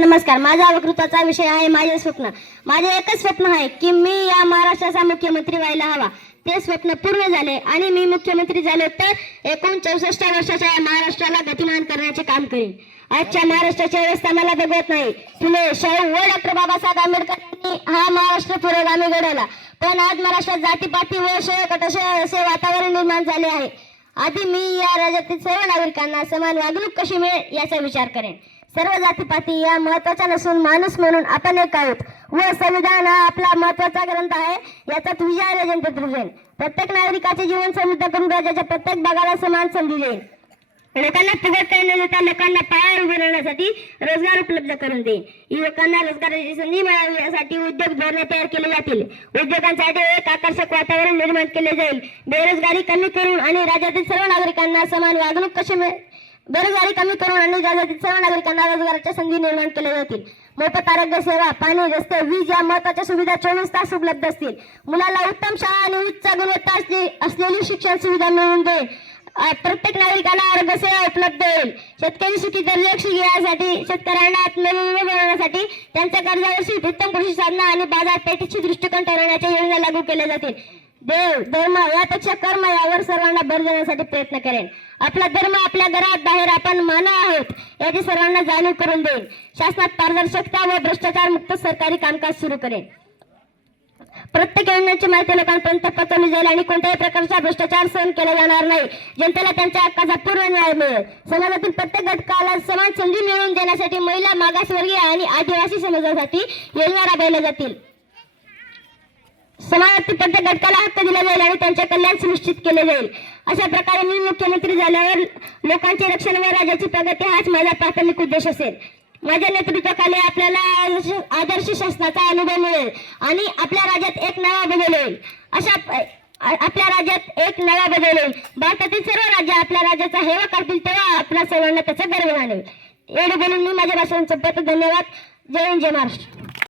नमस्कार माझा अवकृताचा विषय आहे माझे स्वप्न. माझे एकच स्वप्न आहे की मी या महाराष्ट्राचा मुख्यमंत्री व्हायला हवा. ते स्वप्न पूर्ण झाले आणि मी मुख्यमंत्री झाले तर एकूण चौसष्ट वर्षाच्या या महाराष्ट्राला गतिमान करण्याचे काम करेन. आजच्या महाराष्ट्राची व्यवस्था मला बघत नाही. फुले शाहू व डॉक्टर बाबासाहेब आंबेडकर यांनी हा महाराष्ट्र पुरोगामी घडवला. पण आज महाराष्ट्रात जातीपाती व शेळकट असे वातावरण निर्माण झाले आहे. आधी मी या राज्यातील सर्व नागरिकांना समान वागणूक कशी मिळेल याचा विचार करेन. सर्व जातीपाती या महत्त्वाच्या नसून माणूस म्हणून आपण एक आहोत. व संविधान हा आपला महत्त्वाचा ग्रंथ आहे. याचा तुझ्या जनतेत रुजेल प्रत्येक नागरिकाचे जीवन समृद्ध करून राज्याच्या प्रत्येक भागाला समान संधी देईल. लोकांना फुगत काही देता लोकांना पायावर उभे राहण्यासाठी रोजगार उपलब्ध करून देईल. युवकांना रोजगाराची संधी मिळावी यासाठी उद्योग धोरणे तयार केले जातील. उद्योगांसाठी एक आकर्षक वातावरण निर्माण केले जाईल. बेरोजगारी कमी करून आणि राज्यातील सर्व नागरिकांना समान वागणूक कशी मिळेल बेरोजगारी कमी करून आणि राज्यातील सर्व नागरिकांना रोजगाराच्या संधी निर्माण केल्या जातील. मोफत आरोग्य सेवा पाणी रस्ते वीज या महत्त्वाच्या सुविधा चोवीस तास उपलब्ध असतील. मुलाला उत्तम शाळा आणि उच्च गुणवत्ता असलेली शिक्षण सुविधा मिळवून देईल प्रत्येक नागरिकाला आरोग्य सेवा उपलब्ध होईल. शेतकरी सुखी तर घेण्यासाठी शेतकऱ्यांना आत्मनिर्भर बनवण्यासाठी त्यांच्या कर्जावरची उत्तम कृषी साधना आणि बाजारपेठेची दृष्टिकोन ठरवण्याच्या योजना लागू केल्या जातील. देव धर्म यापेक्षा कर्म यावर सर्वांना भर देण्यासाठी प्रयत्न करेन. आपला धर्म आपल्या घरात बाहेर आपण मानव आहोत याची सर्वांना जाणीव करून देईन. शासनात पारदर्शकता व भ्रष्टाचार मुक्त सरकारी कामकाज सुरू करेन. प्रत्येक योजनेची माहिती लोकांपर्यंत पोहोचवली जाईल आणि कोणत्याही प्रकारचा भ्रष्टाचार सहन केला जाणार नाही. जनतेला त्यांच्या हक्काचा पूर्ण न्याय मिळेल. समाजातील प्रत्येक घटकाला समान संधी मिळवून देण्यासाठी महिला मागासवर्गीय आणि आदिवासी समाजासाठी योजना राबवल्या जातील. समाजातील प्रत्येक घटकाला हक्क दिला जाईल आणि त्यांचे कल्याण सुनिश्चित केले जाईल. अशा प्रकारे मी मुख्यमंत्री झाल्यावर लोकांचे रक्षण व राज्याची प्रगती हाच माझा प्राथमिक उद्देश असेल. माझ्या नेतृत्वाखाली आपल्याला आदर्श- शासनाचा अनुभव मिळेल आणि आपल्या राज्यात एक नवा बदल होईल. अशा आपल्या राज्यात एक नवा बदल होईल. भारतातील सर्व राज्य आपल्या राज्याचा हेवा करतील तेव्हा आपल्या सर्वांना त्याचा गर्व जाणवेल एवढे बोलून मी माझ्या भाषण संपत धन्यवाद. जय हिंद जय महाराष्ट्र.